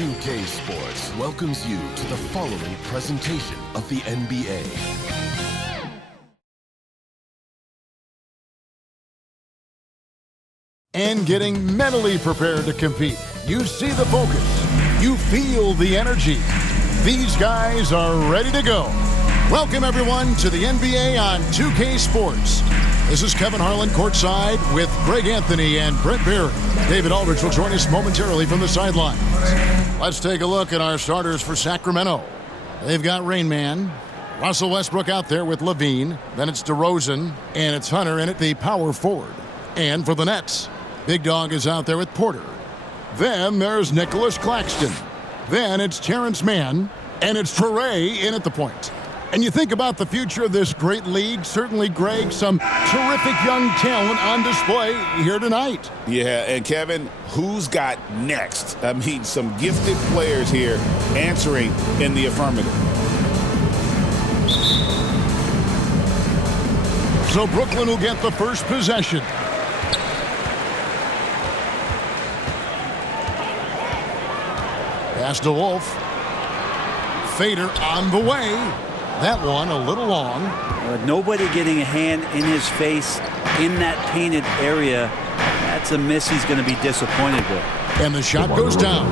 2K Sports welcomes you to the following presentation of the NBA. And getting mentally prepared to compete. You see the focus. You feel the energy. These guys are ready to go. Welcome, everyone, to the NBA on 2K Sports. This is Kevin Harlan courtside with Greg Anthony and Brent Berry. David Aldridge will join us momentarily from the sidelines. Let's take a look at our starters for Sacramento. They've got Rain Man, Russell Westbrook out there with Levine. Then it's DeRozan, and it's Hunter in at the power forward. And for the Nets, Big Dog is out there with Porter. Then there's Nicholas Claxton. Then it's Terrence Mann, and it's Trae in at the point. And you think about the future of this great league, certainly, Greg, some terrific young talent on display here tonight. Yeah, and Kevin, who's got next? I mean, some gifted players here answering in the affirmative. So Brooklyn will get the first possession. Pass to Wolf. Fader on the way. That one a little long. Nobody getting a hand in his face in that painted area. That's a miss he's going to be disappointed with. And the shot goes down.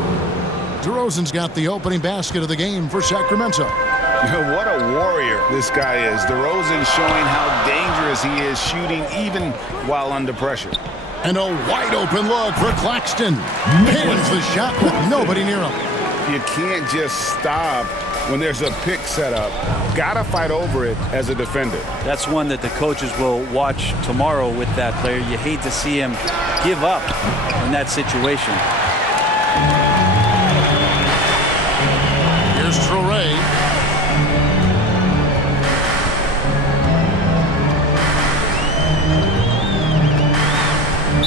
DeRozan's got the opening basket of the game for Sacramento. What a warrior this guy is. DeRozan showing how dangerous he is shooting even while under pressure. And a wide open look for Claxton. Pins the shot with nobody near him. You can't just stop when there's a pick set up. Gotta fight over it as a defender. That's one that the coaches will watch tomorrow with that player. You hate to see him give up in that situation. Here's Trae.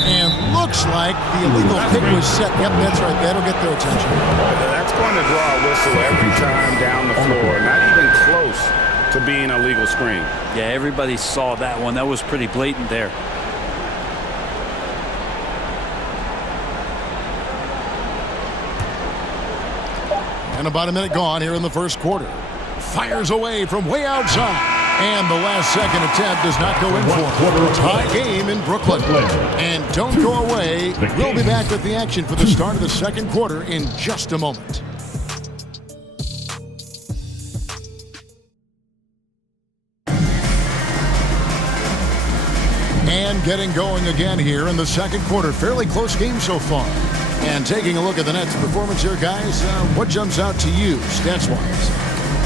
And looks like the illegal pick was set. Yep, that's right. That'll get their attention. That's going to draw a whistle every time down the floor. Not even close to being a legal screen. Yeah, everybody saw that one. That was pretty blatant there. And about a minute gone here in the first quarter. Fires away from way outside. And the last second attempt does not go in for. Tie game in Brooklyn. And don't go away. We'll be back with the action for the start of the second quarter in just a moment. And getting going again here in the second quarter. Fairly close game so far. And taking a look at the Nets' performance here, guys, what jumps out to you stats-wise?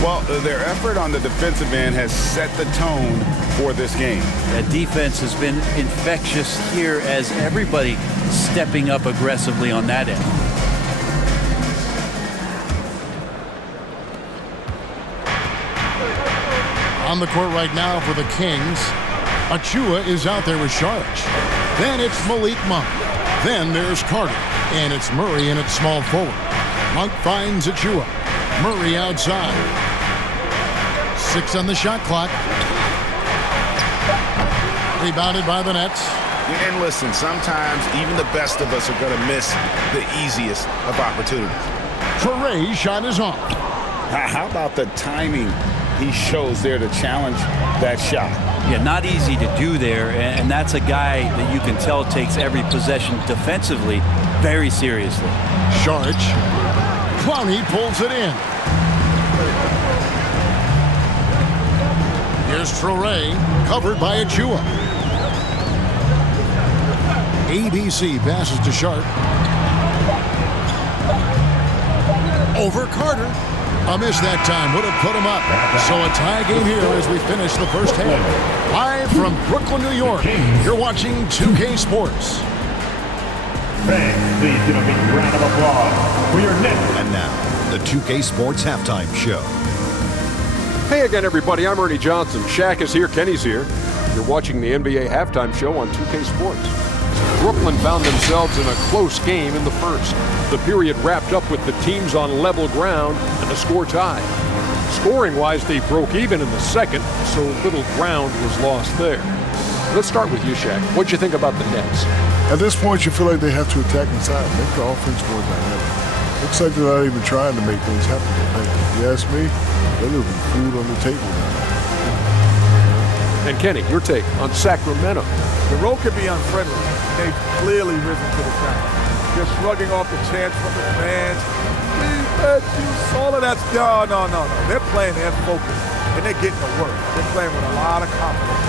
Well, their effort on the defensive end has set the tone for this game. That defense has been infectious here as everybody stepping up aggressively on that end. On the court right now for the Kings, Achua is out there with Sharch. Then it's Malik Monk. Then there's Carter. And it's Murray in at small forward. Monk finds Achua. Murray outside. 6 on the shot clock. Rebounded by the Nets. And listen, sometimes even the best of us are going to miss the easiest of opportunities. Trae's shot is off. How about the timing he shows there to challenge that shot? Yeah, not easy to do there, and that's a guy that you can tell takes every possession defensively very seriously. Sharch. Clowney pulls it in. Here's Trae, covered by Achua. ABC passes to Sharp. Over Carter. A miss that time would have put him up. So a tie game here as we finish the first half. Live from Brooklyn, New York, you're watching 2K Sports. Fans, please give a big round of applause for your Nets. And now, the 2K Sports Halftime Show. Hey again, everybody. I'm Ernie Johnson. Shaq is here. Kenny's here. You're watching the NBA Halftime Show on 2K Sports. Brooklyn found themselves in a close game in the first. The period wrapped up with the teams on level ground and the score tied. Scoring-wise, they broke even in the second, so little ground was lost there. Let's start with you, Shaq. What'd you think about the Nets? At this point, you feel like they have to attack inside, make the offense more dynamic. Looks like they're not even trying to make things happen. If you ask me, there will be food on the table now. And Kenny, your take on Sacramento. The road could be unfriendly. They've clearly risen to the challenge. They're shrugging off the chants from the fans. All of that's no. They're playing, they're focused, and they're getting to work. They're playing with a lot of confidence.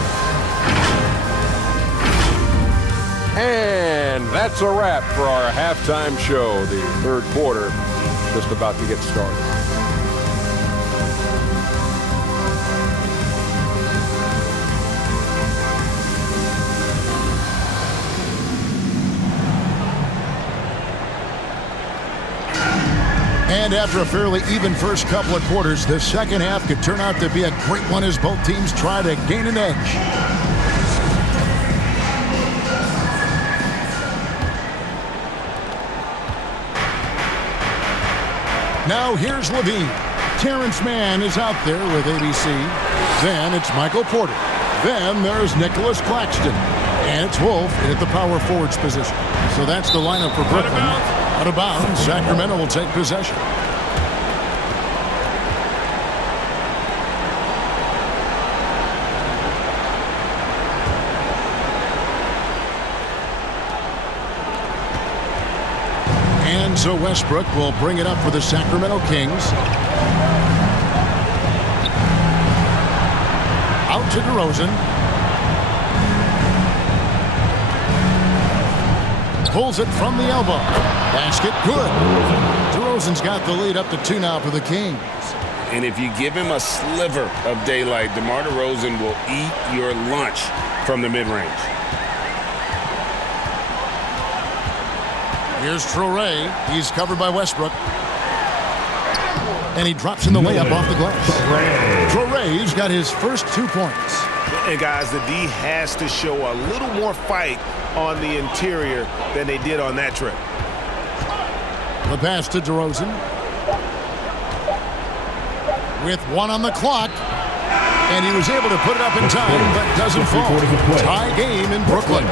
And that's a wrap for our halftime show. The third quarter just about to get started. And after a fairly even first couple of quarters, the second half could turn out to be a great one as both teams try to gain an edge. Now here's Levine. Terrence Mann is out there with ABC. Then it's Michael Porter. Then there's Nicholas Claxton. And it's Wolf at the power forwards position. So that's the lineup for Brooklyn. Out of bounds, Sacramento will take possession. And so Westbrook will bring it up for the Sacramento Kings. Out to DeRozan. Pulls it from the elbow. Basket good. DeRozan's got the lead up to 2 now for the Kings. And if you give him a sliver of daylight, DeMar DeRozan will eat your lunch from the mid-range. Here's Traoré. He's covered by Westbrook. And he drops in the layup off the glass. Traoré's got his first 2 points. And guys, the D has to show a little more fight on the interior than they did on that trip. The pass to DeRozan. With 1 on the clock. And he was able to put it up in time, but doesn't fall. Tie game in Brooklyn.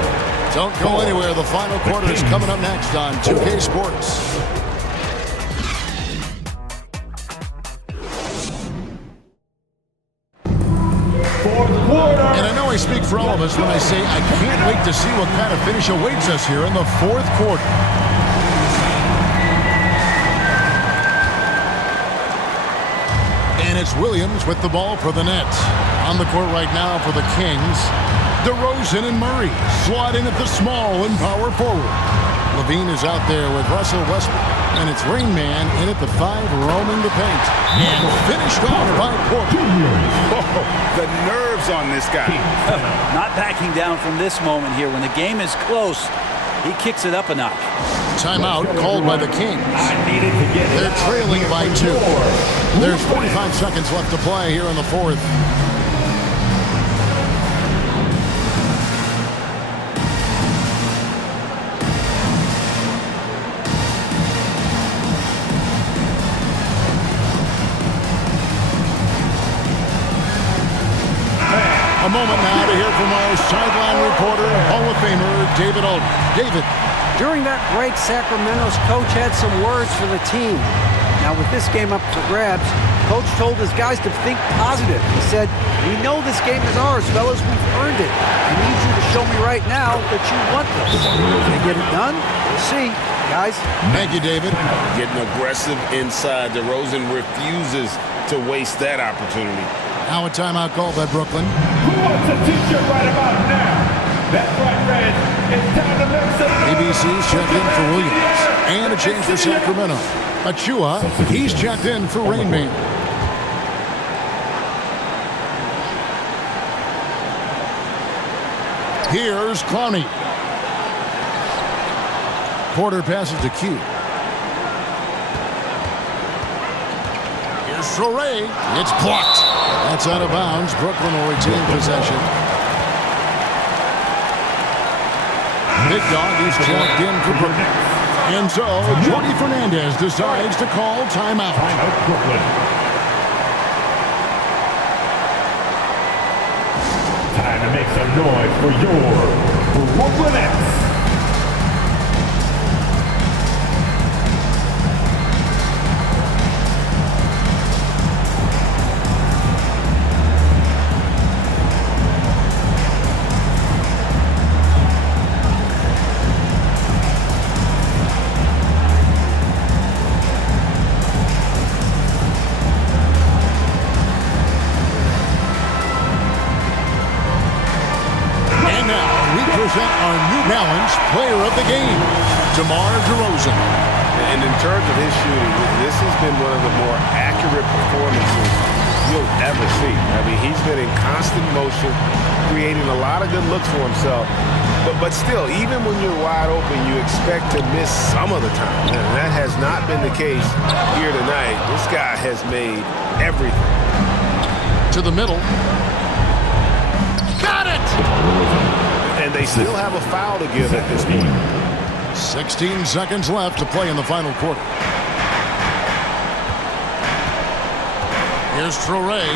Don't go anywhere. The final quarter is coming up next on 2K Sports. And I know I speak for all of us when I say I can't wait to see what kind of finish awaits us here in the fourth quarter. And it's Williams with the ball for the Nets. On the court right now for the Kings, DeRozan and Murray slot in at the small and power forward. Levine is out there with Russell Westbrook. And it's Rain Man in at the 5, roaming the paint. And finished off by Porter. Oh, the nerves on this guy. Not backing down from this moment here. When the game is close, he kicks it up a notch. Timeout called by the Kings. They're trailing by 2. There's 45 seconds left to play here in the fourth. A moment now to hear from our sideline reporter, Hall of Famer, David Aldridge. David. During that break, Sacramento's coach had some words for the team. Now, with this game up for grabs, coach told his guys to think positive. He said, "We know this game is ours, fellas. We've earned it. I need you to show me right now that you want this." Can they get it done? We'll see, guys. Thank you, David. Getting aggressive inside. DeRozan refuses to waste that opportunity. Now a timeout called by Brooklyn. Who wants a t-shirt right about now? That's right, Red. It's time to make some ABC's checked in for Williams. And a change for Sacramento. Achua, he's checked in for Rain Man. Here's Clowney. Porter passes to Q. Here's Traoré. It's blocked. That's out of bounds. Brooklyn will retain possession. Big Dog is checked in for Brooklyn. And so, Jordi Fernandez decides to call timeout. Time to make some noise for your Brooklyn Nets. DeMar DeRozan. And in terms of his shooting, this has been one of the more accurate performances you'll ever see. I mean, he's been in constant motion, creating a lot of good looks for himself. But still, even when you're wide open, you expect to miss some of the time. And that has not been the case here tonight. This guy has made everything. To the middle. Got it! And they still have a foul to give at this point. 16 seconds left to play in the final quarter. Here's Traore.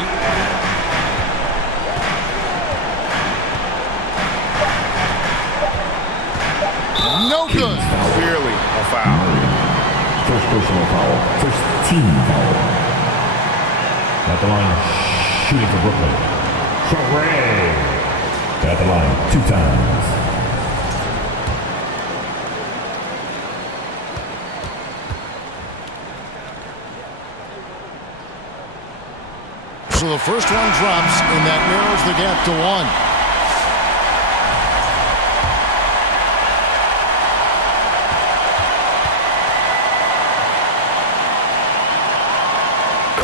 No good. Clearly a foul. First personal foul. First team foul. At the line, shooting for Brooklyn. Traore. At the line, 2 times. So the first one drops, and that narrows the gap to 1.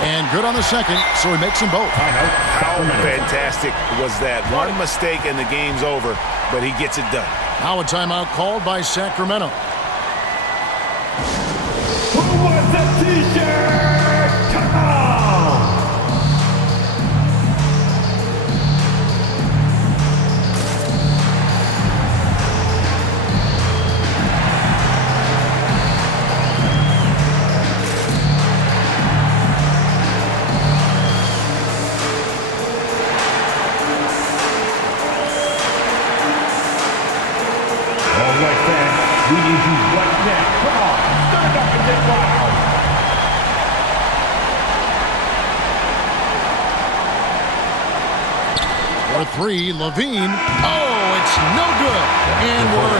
And good on the second, so he makes them both. How fantastic was that? One mistake and the game's over, but he gets it done. Now a timeout called by Sacramento. Who wants a t-shirt? Come on! We need you right now. Come on, stand up and get wild. For 3, Levine. Oh, it's no good. And we're